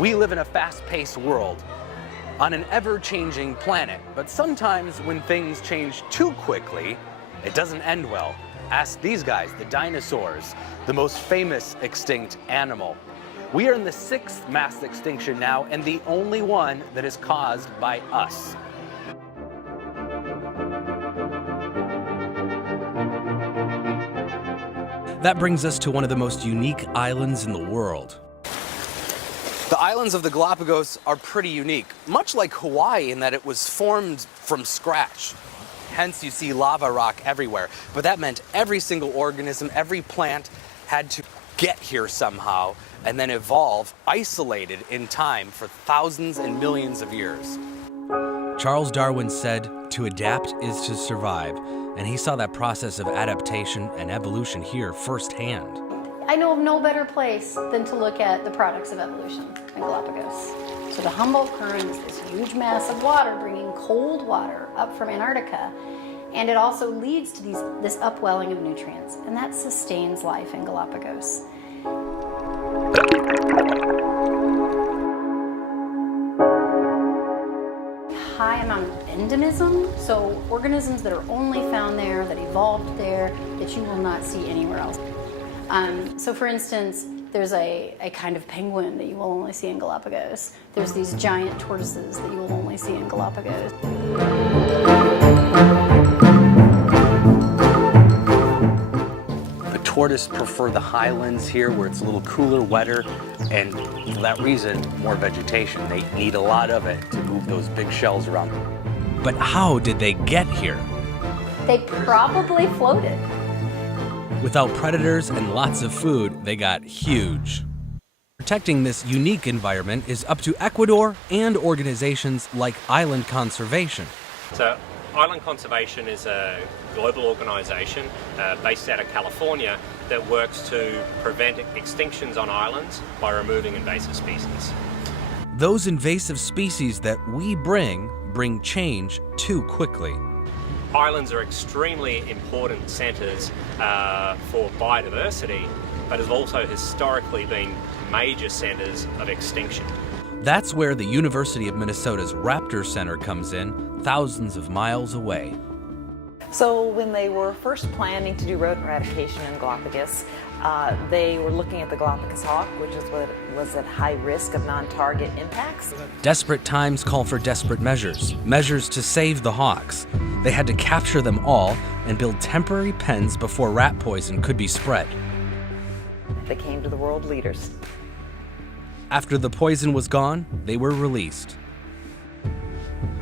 We live in a fast-paced world on an ever-changing planet, but sometimes when things change too quickly, it doesn't end well. Ask these guys, the dinosaurs, the most famous extinct animal. We are in the 6th mass extinction now, and the only one that is caused by us. That brings us to one of the most unique islands in the world. The islands of the Galapagos are pretty unique, much like Hawaii in that it was formed from scratch. Hence you see lava rock everywhere, but that meant every single organism, every plant had to get here somehow and then evolve, isolated in time for thousands and millions of years. Charles Darwin said, "To adapt is to survive," and he saw that process of adaptation and evolution here firsthand. I know of no better place than to look at the products of evolution in Galapagos. So the Humboldt Current is this huge mass of water bringing cold water up from Antarctica, and it also leads to this upwelling of nutrients, and that sustains life in Galapagos. High amount of endemism, so organisms that are only found there, that evolved there, that you will not see anywhere else. So for instance, there's a kind of penguin that you will only see in Galapagos. There's these giant tortoises that you will only see in Galapagos. The tortoise prefer the highlands here where it's a little cooler, wetter, and for that reason, more vegetation. They need a lot of it to move those big shells around. But how did they get here? They probably floated. Without predators and lots of food, they got huge. Protecting this unique environment is up to Ecuador and organizations like Island Conservation. So Island Conservation is a global organization based out of California that works to prevent extinctions on islands by removing invasive species. Those invasive species that we bring change too quickly. Islands are extremely important centres for biodiversity, but have also historically been major centres of extinction. That's where the University of Minnesota's Raptor Center comes in, thousands of miles away. So when they were first planning to do rodent eradication in Galapagos, they were looking at the Galapagos hawk, which is what was at high risk of non-target impacts. Desperate times call for desperate measures to save the hawks. They had to capture them all and build temporary pens before rat poison could be spread. They came to the world leaders. After the poison was gone, they were released.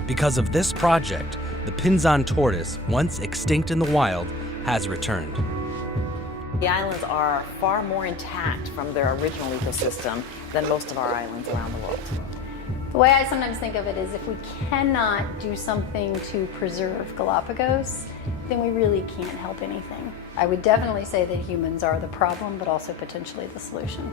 Because of this project, the Pinzon tortoise, once extinct in the wild, has returned. The islands are far more intact from their original ecosystem than most of our islands around the world. The way I sometimes think of it is if we cannot do something to preserve Galapagos, then we really can't help anything. I would definitely say that humans are the problem, but also potentially the solution.